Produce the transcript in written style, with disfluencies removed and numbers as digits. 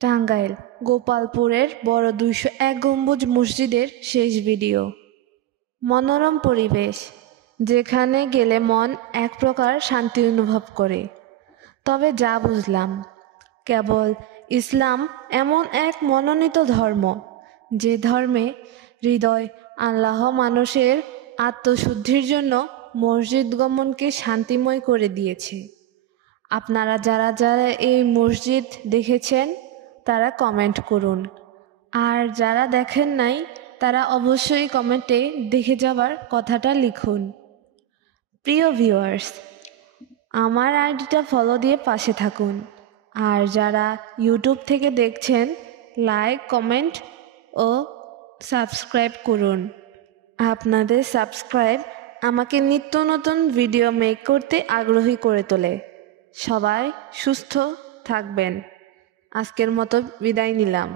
টাঙ্গাইল গোপালপুরের বড় 201 গম্বুজ মসজিদের শেষ ভিডিও। মনোরম পরিবেশ, যেখানে গেলে মন এক প্রকার শান্তি অনুভব করে। তবে যা বুঝলাম, কেবল ইসলাম এমন এক মনোনীত ধর্ম, যে ধর্মে হৃদয় আল্লাহ মানুষের আত্মশুদ্ধির জন্য মসজিদ গমনকে শান্তিময় করে দিয়েছে। আপনারা যারা যারা এই মসজিদ দেখেছেন তারা কমেন্ট করুন, আর যারা দেখেন নাই তারা অবশ্যই কমেন্টে দেখে যাওয়ার কথাটা লিখুন। প্রিয় ভিউয়ার্স, আমার আইডিটা ফলো দিয়ে পাশে থাকুন, আর যারা ইউটিউব থেকে দেখছেন লাইক, কমেন্ট ও সাবস্ক্রাইব করুন। আপনাদের সাবস্ক্রাইব আমাকে নিত্য নতুন ভিডিও মেক করতে আগ্রহী করে তোলে। সবাই সুস্থ থাকবেন। আজকের মতো বিদায় নিলাম।